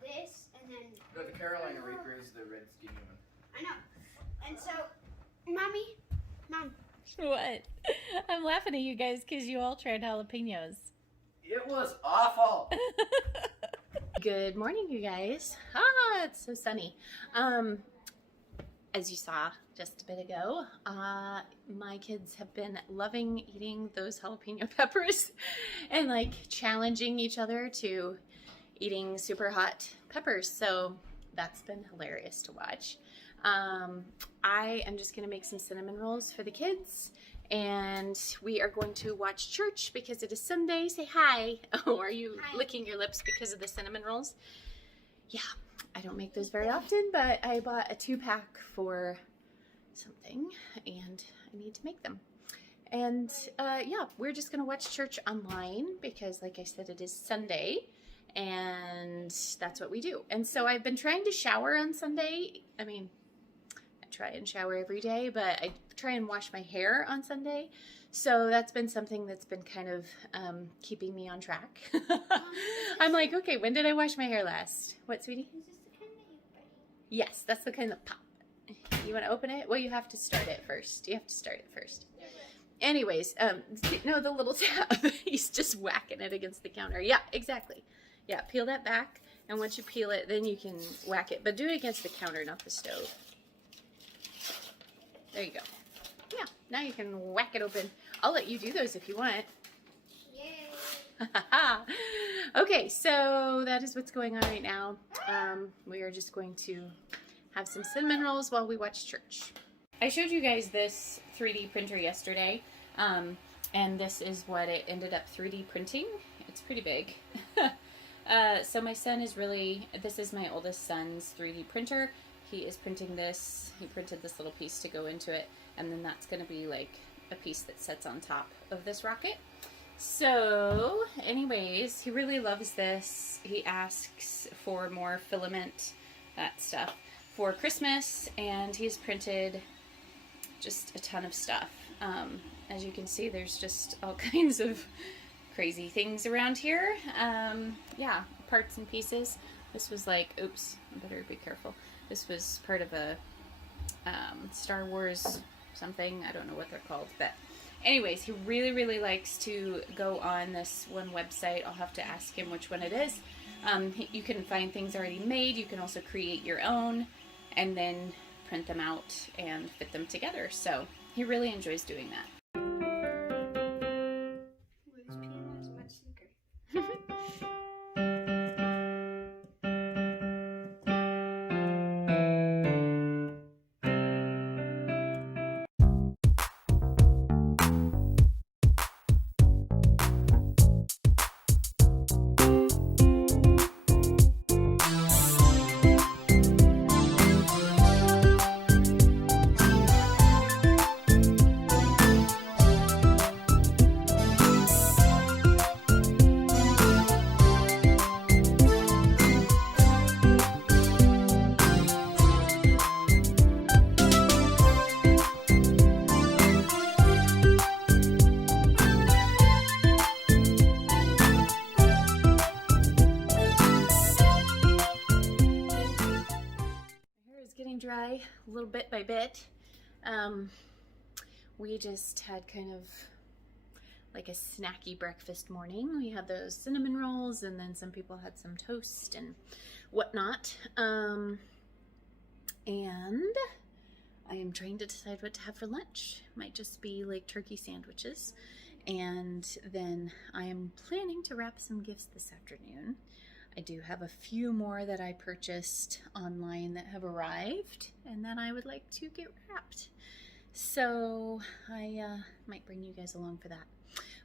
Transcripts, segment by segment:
this, and then... No, the Carolina Reaper is the red skinny one. I know. And so, Mom. What? I'm laughing at you guys because you all tried jalapenos. It was awful. Good morning, you guys. It's so sunny. As you saw just a bit ago, my kids have been loving eating those jalapeno peppers and like challenging each other to eating super hot peppers. So that's been hilarious to watch. I am just going to make some cinnamon rolls for the kids, and we are going to watch church because it is Sunday. Say hi. Oh, are you licking your lips because of the cinnamon rolls? Yeah, I don't make those very often, but I bought a 2-pack for something, and I need to make them. And yeah, we're just going to watch church online because, like I said, it is Sunday, and that's what we do. And so I've been trying to shower on Sunday. I mean, I try and shower every day, but I try and wash my hair on Sunday. So that's been something that's been kind of keeping me on track. I'm like, okay, when did I wash my hair last? What, sweetie? Is this the kind that you put? Yes, that's the kind that pop. You want to open it? Well, you have to start it first. You have to start it first. Anyways, no, the little tab. He's just whacking it against the counter. Yeah, exactly. Yeah, peel that back, and once you peel it, then you can whack it. But do it against the counter, not the stove. There you go. Yeah, now you can whack it open. I'll let you do those if you want. Yay! Okay, so that is what's going on right now. We are just going to have some cinnamon rolls while we watch church. I showed you guys this 3D printer yesterday, and this is what it ended up 3D printing. It's pretty big. So my son is this is my oldest son's 3D printer. He is printing this. He printed this little piece to go into it, and then that's going to be like a piece that sits on top of this rocket. So anyways, he really loves this. He asks for more filament, that stuff, for Christmas, and he's printed just a ton of stuff. As you can see, there's just all kinds of crazy things around here. Yeah, parts and pieces. This was like, oops, I better be careful. This was part of a Star Wars something. I don't know what they're called, but anyways, he really likes to go on this one website. I'll have to ask him which one it is. You can find things already made. You can also create your own and then print them out and fit them together. So he really enjoys doing that. This piano is much thicker. Dry a little bit by bit. We just had kind of like a snacky breakfast morning. We had those cinnamon rolls, and then some people had some toast and whatnot. And I am trying to decide what to have for lunch. Might just be like turkey sandwiches. And then I am planning to wrap some gifts this afternoon. I do have a few more that I purchased online that have arrived and that I would like to get wrapped. So I might bring you guys along for that.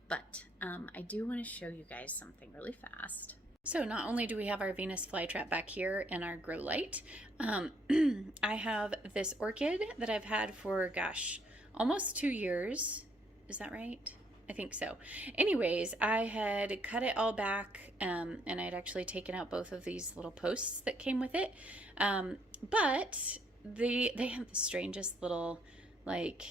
But I do want to show you guys something really fast. So not only do we have our Venus flytrap back here and our grow light, I have this orchid that I've had for, gosh, almost 2 years. Is that right? I think so. Anyways, I had cut it all back, and I'd actually taken out both of these little posts that came with it. But they have the strangest little like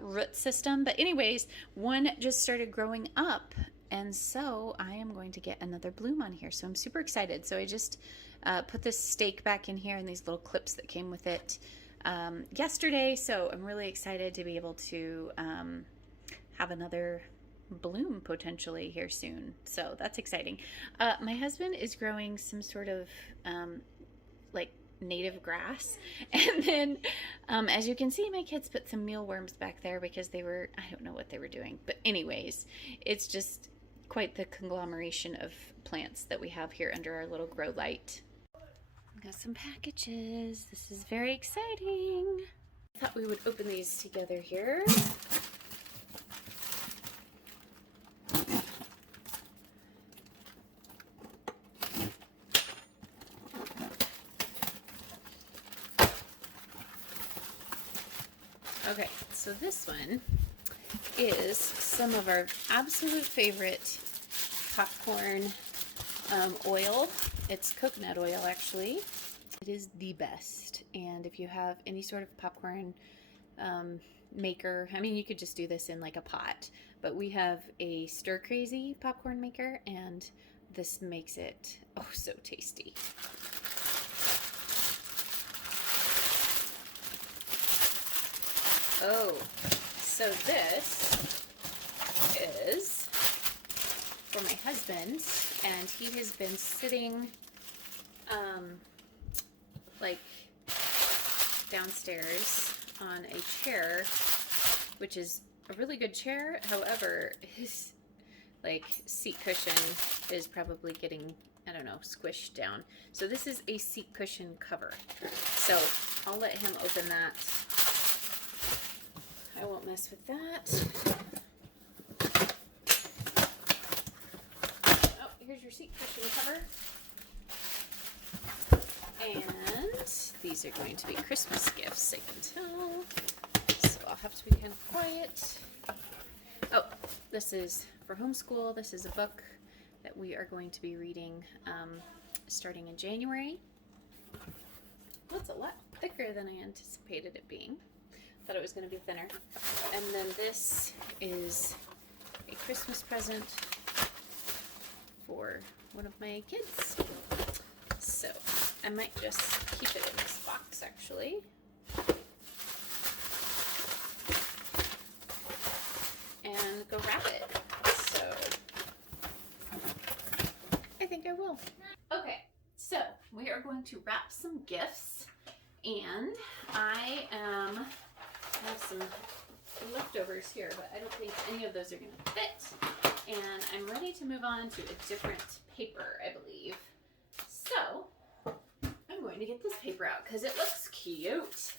root system. But anyways, one just started growing up, And so I am going to get another bloom on here. So I'm super excited. So I just put this stake back in here and these little clips that came with it yesterday. So I'm really excited to be able to have another bloom potentially here soon. So that's exciting. My husband is growing some sort of like native grass, and then as you can see, my kids put some mealworms back there because they were, I don't know what they were doing, but anyways, it's just quite the conglomeration of plants that we have here under our little grow light. Got some packages. This is very exciting. I thought we would open these together here. Okay, so this one is some of our absolute favorite popcorn oil. It's coconut oil, actually. It is the best. And if you have any sort of popcorn maker, I mean, you could just do this in like a pot, but we have a stir crazy popcorn maker, and this makes it oh so tasty. Oh, so this is for my husband, and he has been sitting like downstairs on a chair, which is a really good chair. However, his like seat cushion is probably getting, I don't know, squished down. So this is a seat cushion cover. So I'll let him open that. I won't mess with that. Oh, here's your seat cushion cover. And these are going to be Christmas gifts, I can tell. So I'll have to be kind of quiet. Oh, this is for homeschool. This is a book that we are going to be reading starting in January. That's a lot thicker than I anticipated it being. Thought it was going to be thinner. And then this is a Christmas present for one of my kids. So I might just keep it in this box, actually. And go wrap it. So I think I will. Okay, so we are going to wrap some gifts, and I have some leftovers here, but I don't think any of those are going to fit. And I'm ready to move on to a different paper, I believe. So I'm going to get this paper out because it looks cute.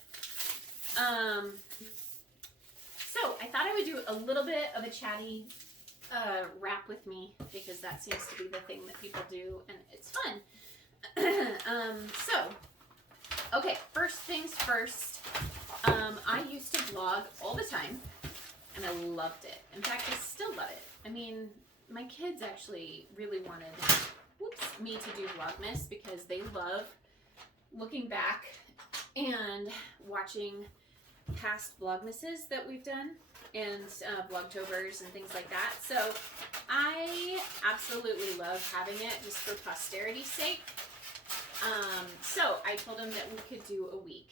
So I thought I would do a little bit of a chatty wrap with me, because that seems to be the thing that people do, and it's fun. Okay, first things first. I used to vlog all the time, and I loved it. In fact, I still love it. I mean, my kids actually really wanted me to do Vlogmas because they love looking back and watching past Vlogmases that we've done and Vlogtobers and things like that. So I absolutely love having it just for posterity's sake. So I told them that we could do a week.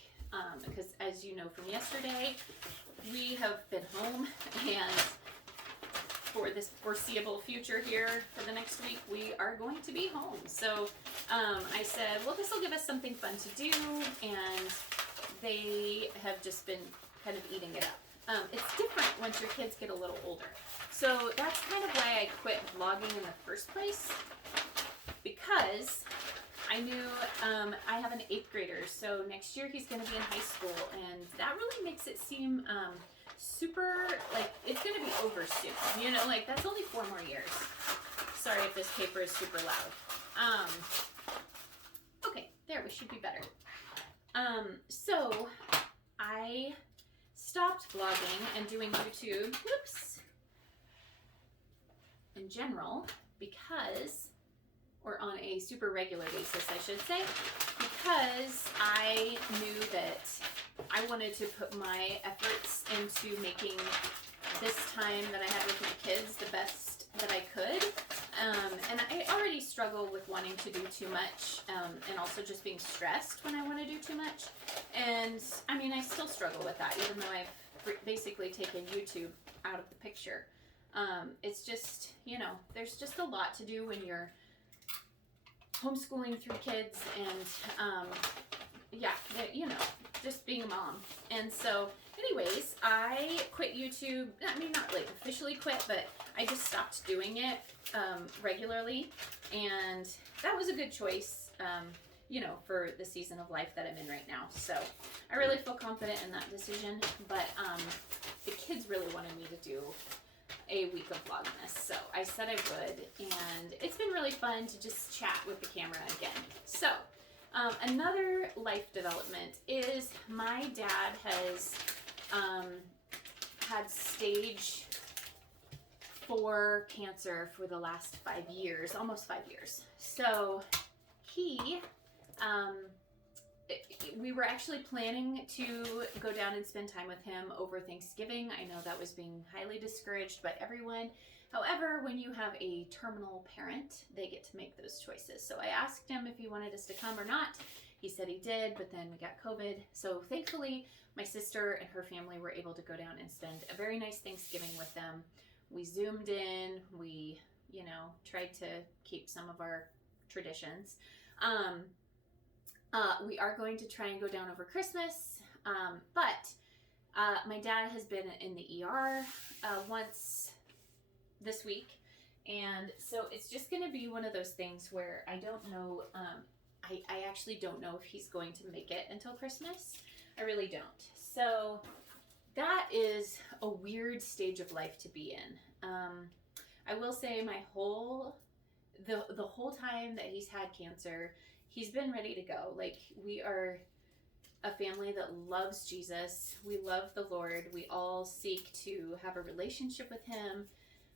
Because as you know from yesterday, we have been home, and for this foreseeable future here for the next week, we are going to be home. So I said, well, this will give us something fun to do, and they have just been kind of eating it up. It's different once your kids get a little older. So that's kind of why I quit vlogging in the first place, because I knew I have an 8th grader, so next year he's going to be in high school, and that really makes it seem super, like, it's going to be over soon, you know, like, that's only 4 more years. Sorry if this paper is super loud. Okay, there, we should be better. So I stopped vlogging and doing YouTube, in general, because, or on a super regular basis, I should say, because I knew that I wanted to put my efforts into making this time that I had with my kids the best that I could. And I already struggle with wanting to do too much, and also just being stressed when I want to do too much. And I mean, I still struggle with that, even though I've basically taken YouTube out of the picture. It's just, you know, there's just a lot to do when you're homeschooling 3 kids and, yeah, you know, just being a mom. And so, anyways, I quit YouTube. I mean, not like officially quit, but I just stopped doing it regularly. And that was a good choice, you know, for the season of life that I'm in right now. So I really feel confident in that decision. But the kids really wanted me to do a week of Vlogmas, so I said I would, and it's been really fun to just chat with the camera again. So another life development is my dad has had stage 4 cancer for the last 5 years, almost 5 years. So he we were actually planning to go down and spend time with him over Thanksgiving. I know that was being highly discouraged by everyone. However, when you have a terminal parent, they get to make those choices. So I asked him if he wanted us to come or not. He said he did, but then we got COVID. So thankfully, my sister and her family were able to go down and spend a very nice Thanksgiving with them. We Zoomed in. We, you know, tried to keep some of our traditions. We are going to try and go down over Christmas, but my dad has been in the ER once this week, and so it's just going to be one of those things where I don't know, I actually don't know if he's going to make it until Christmas. I really don't. So that is a weird stage of life to be in. I will say the whole time that he's had cancer, he's been ready to go. Like, we are a family that loves Jesus. We love the Lord. We all seek to have a relationship with him.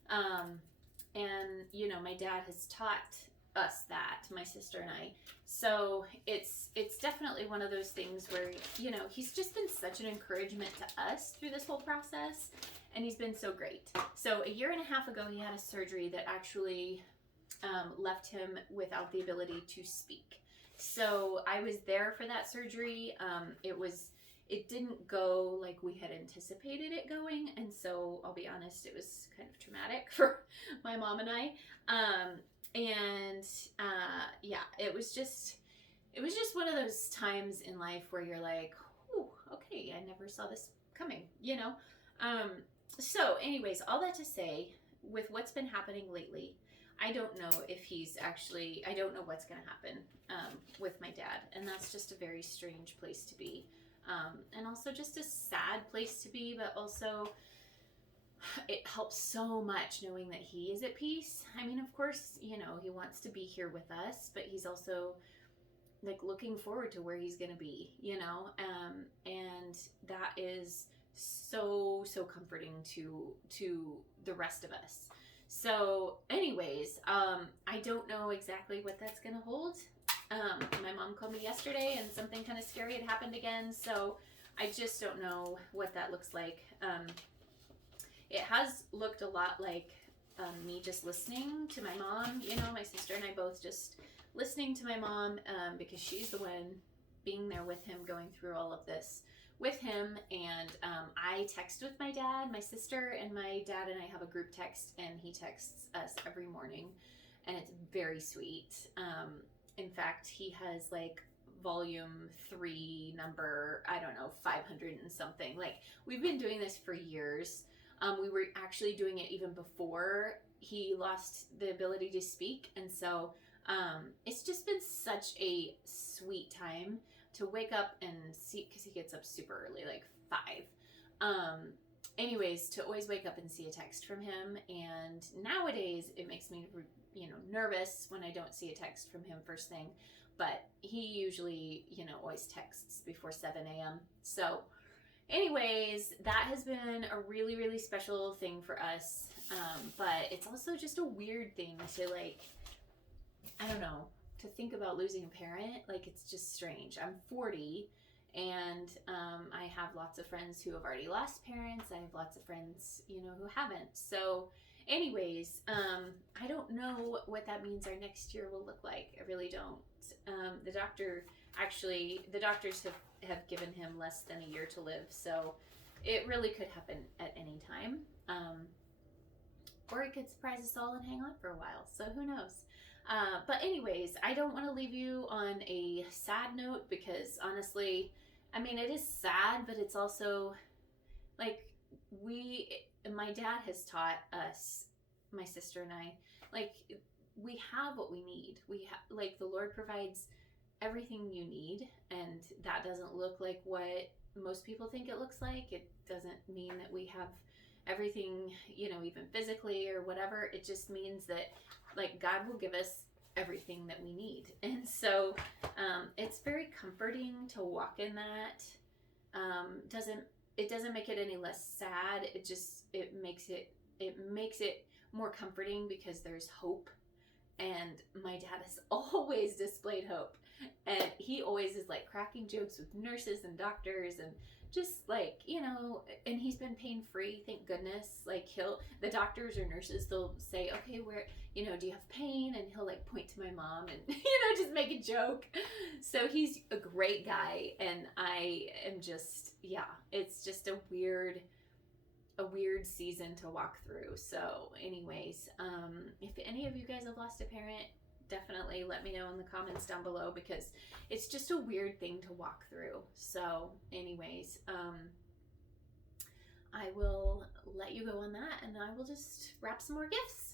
And, you know, my dad has taught us that, my sister and I. So it's definitely one of those things where, you know, he's just been such an encouragement to us through this whole process. And he's been so great. So 1.5 years ago, he had a surgery that actually left him without the ability to speak. So I was there for that surgery. It didn't go like we had anticipated it going, and so I'll be honest, it was kind of traumatic for my mom and I. Yeah, it was just one of those times in life where you're like, "Ooh, okay, I never saw this coming," you know. So, anyways, all that to say, with what's been happening lately, I don't know if I don't know what's going to happen with my dad. And that's just a very strange place to be. And also just a sad place to be, but also it helps so much knowing that he is at peace. I mean, of course, you know, he wants to be here with us, but he's also like looking forward to where he's going to be, you know? And that is so comforting to the rest of us. So anyways, I don't know exactly what that's going to hold. My mom called me yesterday and something kind of scary had happened again. So I just don't know what that looks like. It has looked a lot like me just listening to my mom. You know, my sister and I both just listening to my mom because she's the one being there with him, going through all of this with him. And I text with my dad. My sister and my dad and I have a group text, and he texts us every morning, and it's very sweet. In fact, he has like volume 3 number, I don't know, 500 and something. Like, we've been doing this for years. We were actually doing it even before he lost the ability to speak. And so it's just been such a sweet time to wake up and see, because he gets up super early, like 5. Anyways, to always wake up and see a text from him. And nowadays it makes me, you know, nervous when I don't see a text from him first thing. But he usually, you know, always texts before 7 a.m. So anyways, that has been a really special thing for us. But it's also just a weird thing to, like, I don't know, to think about losing a parent. Like, it's just strange. I'm 40, and I have lots of friends who have already lost parents. I have lots of friends, you know, who haven't. So anyways, I don't know what that means our next year will look like. I really don't. The doctors have given him less than a year to live, so it really could happen at any time. Or it could surprise us all and hang on for a while, so who knows. But anyways, I don't want to leave you on a sad note, because honestly, I mean, it is sad, but it's also like my dad has taught us, my sister and I, like, we have what we need. Like, the Lord provides everything you need, and that doesn't look like what most people think it looks like. It doesn't mean that we have everything, you know, even physically or whatever. It just means that, like, God will give us everything that we need. And so it's very comforting to walk in that. It doesn't make it any less sad. It makes it more comforting, because there's hope. And my dad has always displayed hope, and he always is like cracking jokes with nurses and doctors, and just like, you know, and he's been pain free, thank goodness. Like, the doctors or nurses, they'll say, okay, where, you know, do you have pain? And he'll like point to my mom and, you know, just make a joke. So he's a great guy, and I am just, yeah, it's just a weird season to walk through. So anyways, if any of you guys have lost a parent, definitely let me know in the comments down below, because it's just a weird thing to walk through. So anyways, I will let you go on that, and I will just wrap some more gifts.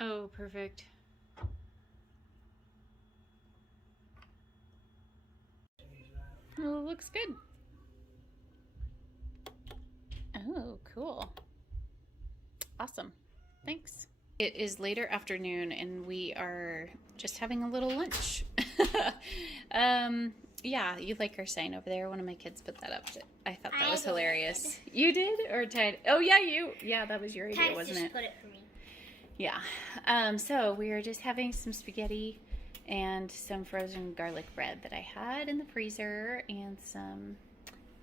Oh, perfect. Oh, it looks good. Oh, cool. Awesome. Thanks. It is later afternoon, and we are just having a little lunch. Yeah, you like our sign over there. One of my kids put that up. I thought that was hilarious. You did? Or Ted? Oh, yeah, you. Yeah, that was your idea, wasn't it? Put it for me. Yeah. So we are just having some spaghetti and some frozen garlic bread that I had in the freezer, and some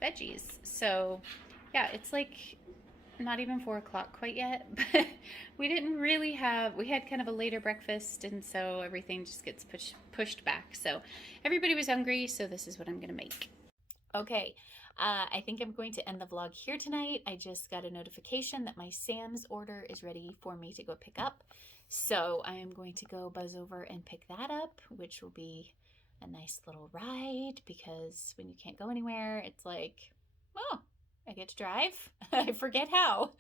veggies. So yeah, it's like not even 4 o'clock quite yet, but we had kind of a later breakfast, and so everything just gets pushed back. So everybody was hungry, so this is what I'm gonna make. Okay, I think I'm going to end the vlog here tonight. I just got a notification that my Sam's order is ready for me to go pick up. So I am going to go buzz over and pick that up, which will be a nice little ride, because when you can't go anywhere, it's like, oh, I get to drive. I forget how.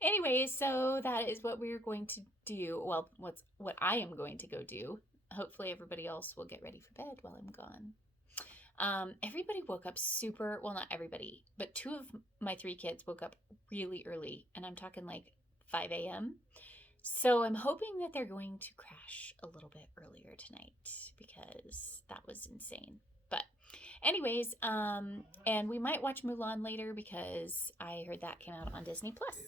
Anyways, so that is what we're going to do. Well, what I am going to go do. Hopefully everybody else will get ready for bed while I'm gone. Everybody woke up well, not everybody, but 2 of my 3 kids woke up really early, and I'm talking like 5 a.m. So I'm hoping that they're going to crash a little bit earlier tonight, because that was insane. But anyways, and we might watch Mulan later, because I heard that came out on Disney Plus.